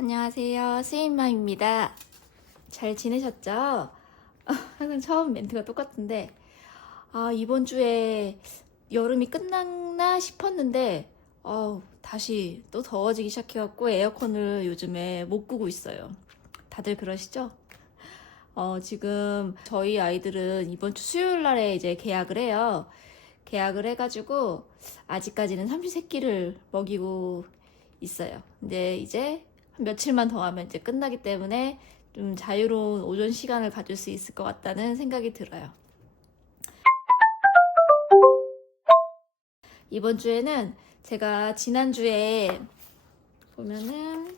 안녕하세요. 스윗맘입니다. 잘 지내셨죠? 항상 처음 멘트가 똑같은데 이번 주에 여름이 끝났나 싶었는데 다시 또 더워지기 시작해갖고 에어컨을 요즘에 못 끄고 있어요. 다들 그러시죠? 지금 저희 아이들은 이번 주 수요일 날에 이제 개학을 해요. 개학을 해가지고 아직까지는 삼시세끼를 먹이고 있어요. 근데 이제 한 며칠만 더 하면 이제 끝나기 때문에 좀 자유로운 오전 시간을 가질 수 있을 것 같다는 생각이 들어요. 이번 주에는 제가 지난주에 보면은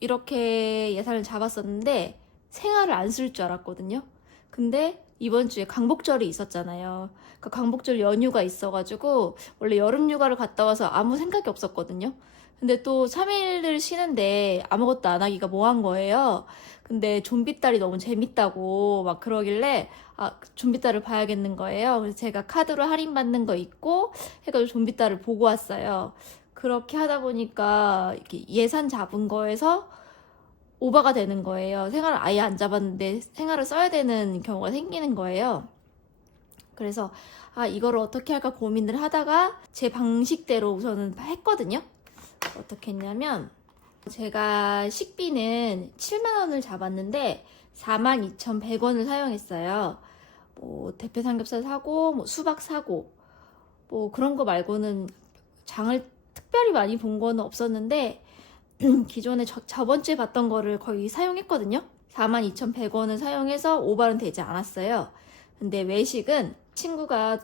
이렇게 예산을 잡았었는데 생활을 안 쓸 줄 알았거든요. 근데 이번 주에 광복절이 있었잖아요. 그 광복절 연휴가 있어가지고 원래 여름 휴가를 갔다 와서 아무 생각이 없었거든요. 근데 또 3일을 쉬는데 아무것도 안 하기가 뭐한 거예요. 근데 좀비딸이 너무 재밌다고 막 그러길래 좀비딸을 봐야겠는 거예요. 그래서 제가 카드로 할인받는 거 있고 해가지고 좀비딸을 보고 왔어요. 그렇게 하다 보니까 이렇게 예산 잡은 거에서 오버가 되는 거예요. 생활을 아예 안 잡았는데 생활을 써야 되는 경우가 생기는 거예요. 그래서 이거를 어떻게 할까 고민을 하다가 제 방식대로 우선은 했거든요. 어떻게 했냐면 제가 식비는 7만 원을 잡았는데 42,100원을 사용했어요. 뭐 대패 삼겹살 사고 뭐 수박 사고 뭐 그런 거 말고는 장을 특별히 많이 본 거는 없었는데 기존에 저번 주에 봤던 거를 거의 사용했거든요. 42,100원을 사용해서 오버는 되지 않았어요. 근데 외식은 친구가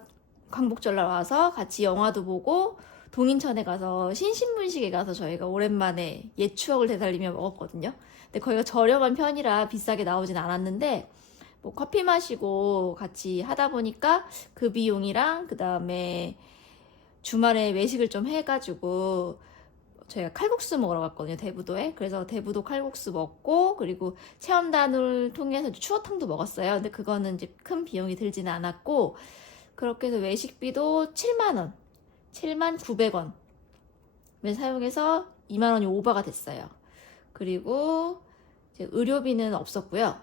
광복절날 와서 같이 영화도 보고 동인천에 가서 신신분식에 가서 저희가 오랜만에 옛 추억을 되살리며 먹었거든요. 근데 거기가 저렴한 편이라 비싸게 나오진 않았는데 뭐 커피 마시고 같이 하다 보니까 그 비용이랑 그 다음에 주말에 외식을 좀 해가지고 저희가 칼국수 먹으러 갔거든요, 대부도에. 그래서 대부도 칼국수 먹고 그리고 체험단을 통해서 추어탕도 먹었어요. 근데 그거는 이제 큰 비용이 들지는 않았고 그렇게 해서 외식비도 7만 원, 7,900원을 사용해서 2만 원이 오버가 됐어요. 그리고 이제 의료비는 없었고요.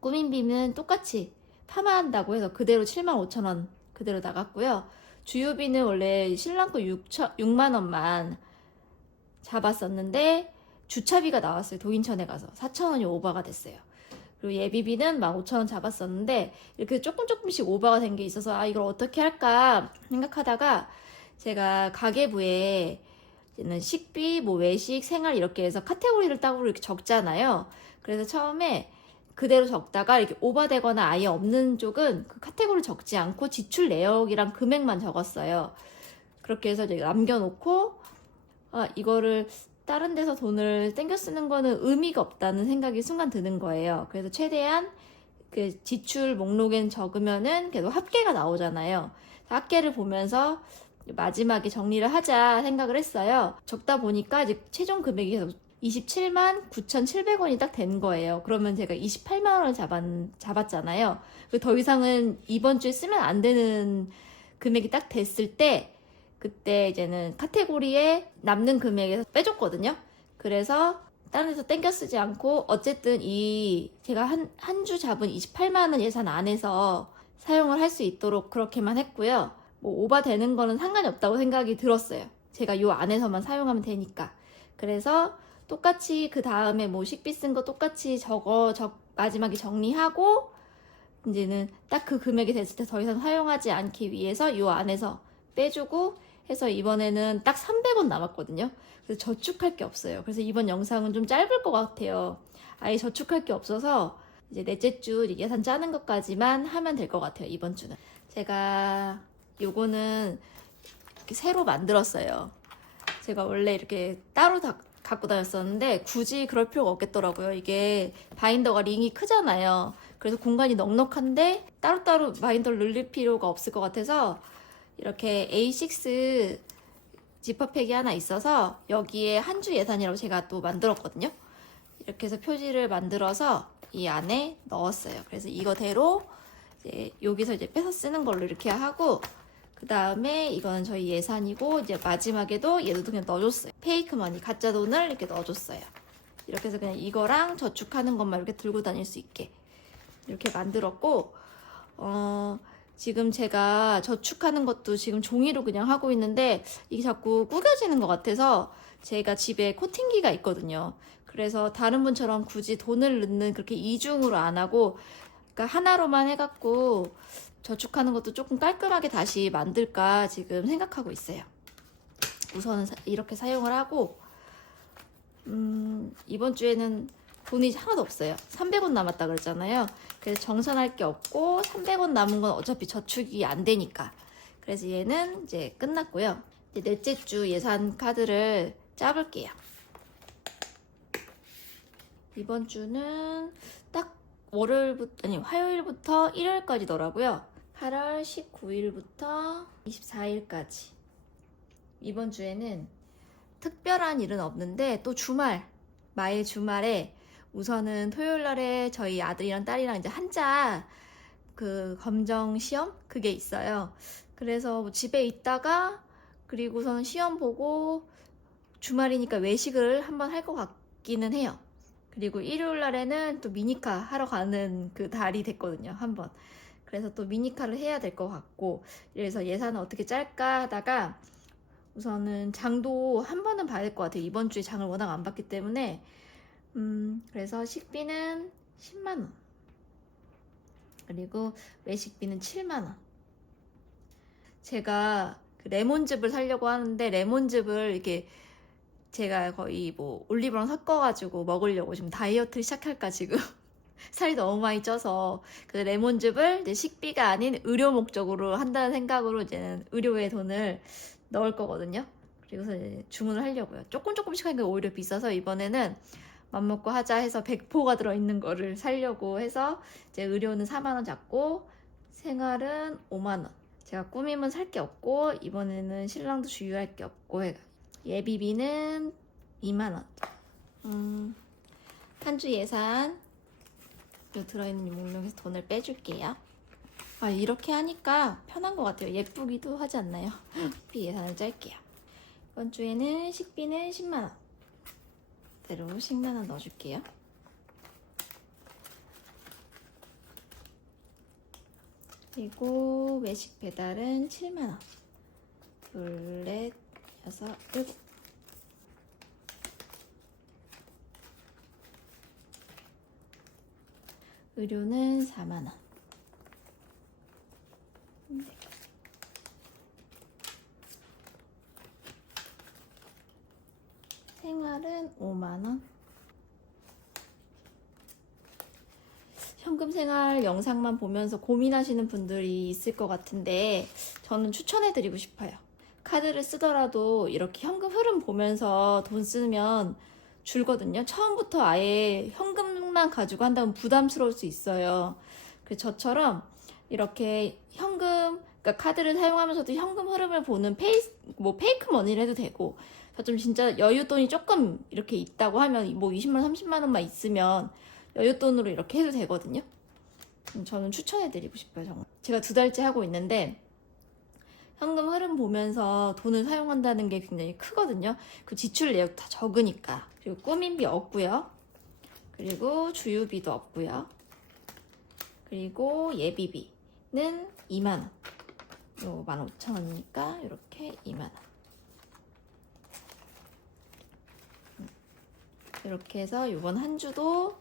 꾸민비는 똑같이 파마한다고 해서 그대로 75,000원 그대로 나갔고요. 주유비는 원래 신랑 거 6만 원만 잡았었는데 주차비가 나왔어요. 도인천에 가서 4,000원이 오버가 됐어요. 그리고 예비비는 15,000원 잡았었는데 이렇게 조금씩 오버가 된 게 있어서 이걸 어떻게 할까 생각하다가 제가 가계부에 식비, 뭐 외식, 생활 이렇게 해서 카테고리를 따로 이렇게 적잖아요. 그래서 처음에 그대로 적다가 이렇게 오버되거나 아예 없는 쪽은 그 카테고리를 적지 않고 지출 내역이랑 금액만 적었어요. 그렇게 해서 남겨놓고 이거를 다른 데서 돈을 땡겨 쓰는 거는 의미가 없다는 생각이 순간 드는 거예요. 그래서 최대한 그 지출 목록엔 적으면은 계속 합계가 나오잖아요. 합계를 보면서 마지막에 정리를 하자 생각을 했어요. 적다 보니까 이제 최종 금액이 계속 27만 9,700원이 딱 된 거예요. 그러면 제가 28만 원을 잡았잖아요. 더 이상은 이번 주에 쓰면 안 되는 금액이 딱 됐을 때 그때 이제는 카테고리에 남는 금액에서 빼줬거든요. 그래서 다른 데서 땡겨 쓰지 않고 어쨌든 제가 한 주 잡은 28만 원 예산 안에서 사용을 할 수 있도록 그렇게만 했고요. 뭐 오버되는 거는 상관이 없다고 생각이 들었어요. 제가 요 안에서만 사용하면 되니까. 그래서 똑같이 그 다음에 뭐 식비 쓴 거 똑같이 마지막에 정리하고 이제는 딱 그 금액이 됐을 때 더 이상 사용하지 않기 위해서 요 안에서 빼주고 해서 이번에는 딱 300원 남았거든요. 그래서 저축할 게 없어요. 그래서 이번 영상은 좀 짧을 것 같아요. 아예 저축할 게 없어서 이제 넷째 주 예산 짜는 것까지만 하면 될 것 같아요. 이번 주는. 제가 요거는 이렇게 새로 만들었어요. 제가 원래 이렇게 따로 다 갖고 다녔었는데 굳이 그럴 필요가 없겠더라고요. 이게 바인더가 링이 크잖아요. 그래서 공간이 넉넉한데 따로따로 바인더를 늘릴 필요가 없을 것 같아서 이렇게 A6 지퍼팩이 하나 있어서 여기에 한 주 예산이라고 제가 또 만들었거든요. 이렇게 해서 표지를 만들어서 이 안에 넣었어요. 그래서 이거대로 이제 여기서 이제 빼서 쓰는 걸로 이렇게 하고 그 다음에 이거는 저희 예산이고, 이제 마지막에도 얘도 그냥 넣어줬어요. 페이크 머니, 가짜 돈을 이렇게 넣어줬어요. 이렇게 해서 그냥 이거랑 저축하는 것만 이렇게 들고 다닐 수 있게 이렇게 만들었고, 지금 제가 저축하는 것도 지금 종이로 그냥 하고 있는데 이게 자꾸 구겨지는 것 같아서 제가 집에 코팅기가 있거든요. 그래서 다른 분처럼 굳이 돈을 넣는 그렇게 이중으로 안 하고, 그러니까 하나로만 해갖고 저축하는 것도 조금 깔끔하게 다시 만들까 지금 생각하고 있어요. 우선은 이렇게 사용을 하고, 이번 주에는 돈이 하나도 없어요. 300원 남았다 그랬잖아요. 그래서 정산할 게 없고 300원 남은 건 어차피 저축이 안 되니까. 그래서 얘는 이제 끝났고요. 이제 넷째 주 예산 카드를 짜볼게요. 이번 주는 딱 화요일부터 일요일까지더라고요. 8월 19일부터 24일까지. 이번 주에는 특별한 일은 없는데 또 마의 주말에 우선은 토요일 날에 저희 아들이랑 딸이랑 이제 한자 그 검정 시험 그게 있어요. 그래서 뭐 집에 있다가 그리고선 시험 보고 주말이니까 외식을 한번 할 것 같기는 해요. 그리고 일요일 날에는 또 미니카 하러 가는 그 달이 됐거든요. 한번. 그래서 또 미니카를 해야 될 것 같고, 그래서 예산을 어떻게 짤까 하다가 우선은 장도 한 번은 봐야 될 것 같아요. 이번 주에 장을 워낙 안 봤기 때문에. 그래서 식비는 10만원. 그리고 외식비는 7만원. 제가 그 레몬즙을 사려고 하는데, 레몬즙을 이렇게 제가 거의 뭐 올리브랑 섞어가지고 먹으려고 지금 다이어트를 시작할까 지금 살이 너무 많이 쪄서 그 레몬즙을 이제 식비가 아닌 의료 목적으로 한다는 생각으로 이제는 의료에 돈을 넣을 거거든요. 그리고서 이제 주문을 하려고요. 조금씩 하니까 오히려 비싸서 이번에는 맘먹고 하자 해서 100포가 들어있는 거를 사려고 해서 이제 의료는 4만원 잡고 생활은 5만원. 제가 꾸밈은 살 게 없고 이번에는 신랑도 주유할 게 없고 예비비는 2만원. 한 주 예산 요 들어있는 목록에서 돈을 빼줄게요. 이렇게 하니까 편한 것 같아요. 예쁘기도 하지 않나요? 식비 예산을 짤게요. 이번 주에는 식비는 10만원 대로 10만원 넣어줄게요. 그리고 외식 배달은 7만원. 둘, 넷, 여섯, 일곱. 의료는 4만원. 네. 생활은 5만원. 현금 생활 영상만 보면서 고민하시는 분들이 있을 것 같은데 저는 추천해드리고 싶어요. 카드를 쓰더라도 이렇게 현금 흐름 보면서 돈 쓰면 줄거든요. 처음부터 아예 현금만 가지고 한다면 부담스러울 수 있어요. 그래서 저처럼 이렇게 그러니까 카드를 사용하면서도 현금 흐름을 보는 페이크 머니를 해도 되고, 좀 진짜 여윳돈이 조금 이렇게 있다고 하면 뭐 20만 원, 30만 원만 있으면 여윳돈으로 이렇게 해도 되거든요. 저는 추천해드리고 싶어요. 정말. 제가 2달째 하고 있는데 현금 흐름 보면서 돈을 사용한다는 게 굉장히 크거든요. 그 지출 내역 다 적으니까. 그리고 꾸민비 없고요. 그리고 주유비도 없고요. 그리고 예비비는 2만원. 요 15,000원이니까 이렇게 2만원. 이렇게 해서 이번 한 주도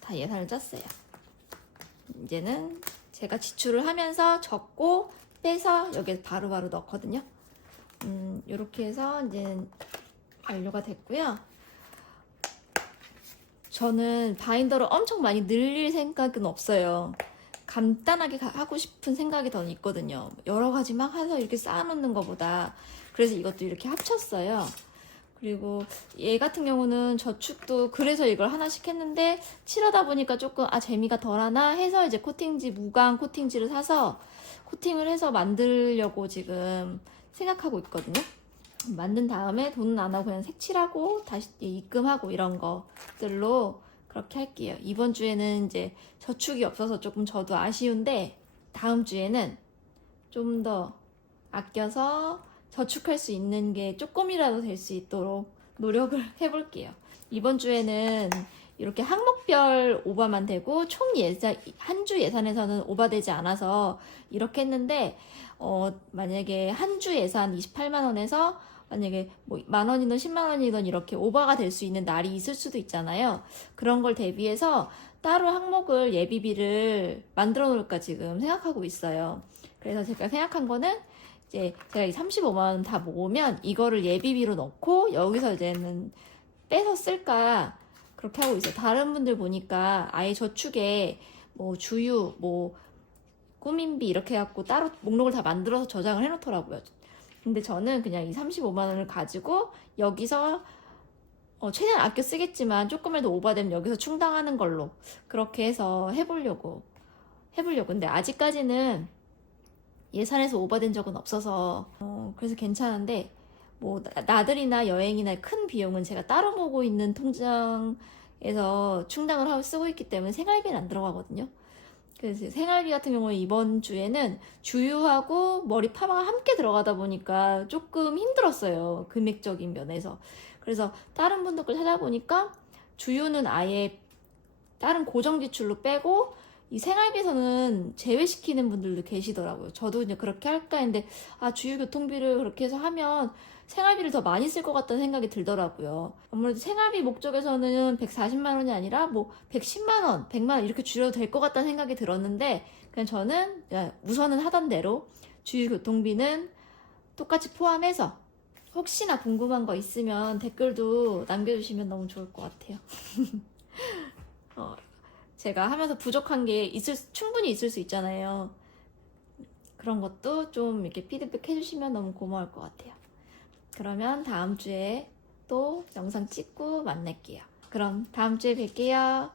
다 예산을 짰어요. 이제는 제가 지출을 하면서 적고 빼서 여기에 바로바로 넣거든요. 이렇게 해서 이제 완료가 됐고요. 저는 바인더를 엄청 많이 늘릴 생각은 없어요. 간단하게 하고 싶은 생각이 더 있거든요. 여러 가지 막 해서 이렇게 쌓아놓는 것보다. 그래서 이것도 이렇게 합쳤어요. 그리고 얘 같은 경우는 저축도 그래서 이걸 하나씩 했는데 칠하다 보니까 조금 재미가 덜하나 해서 이제 무광 코팅지를 사서 코팅을 해서 만들려고 지금 생각하고 있거든요. 만든 다음에 돈은 안 하고 그냥 색칠하고 다시 입금하고 이런 것들로 그렇게 할게요. 이번 주에는 이제 저축이 없어서 조금 저도 아쉬운데 다음 주에는 좀 더 아껴서 저축할 수 있는 게 조금이라도 될 수 있도록 노력을 해볼게요. 이번 주에는 이렇게 항목별 오버만 되고 총 예산, 한 주 예산에서는 오버되지 않아서 이렇게 했는데, 만약에 한 주 예산 28만 원에서 만약에 뭐 만 원이든 10만 원이든 이렇게 오버가 될 수 있는 날이 있을 수도 있잖아요. 그런 걸 대비해서 따로 항목을 예비비를 만들어 놓을까 지금 생각하고 있어요. 그래서 제가 생각한 거는 이제 제가 이 35만 원 다 모으면 이거를 예비비로 넣고 여기서 이제는 빼서 쓸까 그렇게 하고 있어요. 다른 분들 보니까 아예 저축에 뭐 주유, 뭐 꾸민비 이렇게 해갖고 따로 목록을 다 만들어서 저장을 해놓더라고요. 근데 저는 그냥 이 35만 원을 가지고 여기서 최대한 아껴 쓰겠지만 조금이라도 오버되면 여기서 충당하는 걸로 그렇게 해서 해보려고. 근데 아직까지는 예산에서 오버된 적은 없어서 그래서 괜찮은데 뭐 나들이나 여행이나 큰 비용은 제가 따로 모으고 있는 통장에서 충당을 하고 쓰고 있기 때문에 생활비는 안 들어가거든요. 그래서 생활비 같은 경우는 이번 주에는 주유하고 머리 파마가 함께 들어가다 보니까 조금 힘들었어요. 금액적인 면에서. 그래서 다른 분들 걸 찾아보니까 주유는 아예 다른 고정 지출로 빼고 이 생활비에서는 제외시키는 분들도 계시더라고요. 저도 이제 그렇게 할까 했는데 주유 교통비를 그렇게 해서 하면 생활비를 더 많이 쓸 것 같다는 생각이 들더라고요. 아무래도 생활비 목적에서는 140만 원이 아니라 뭐 110만 원, 100만 원 이렇게 줄여도 될 것 같다는 생각이 들었는데 그냥 저는 우선은 하던 대로 주유 교통비는 똑같이 포함해서 혹시나 궁금한 거 있으면 댓글도 남겨주시면 너무 좋을 것 같아요. 제가 하면서 부족한 게 충분히 있을 수 있잖아요. 그런 것도 좀 이렇게 피드백 해주시면 너무 고마울 것 같아요. 그러면 다음 주에 또 영상 찍고 만날게요. 그럼 다음 주에 뵐게요.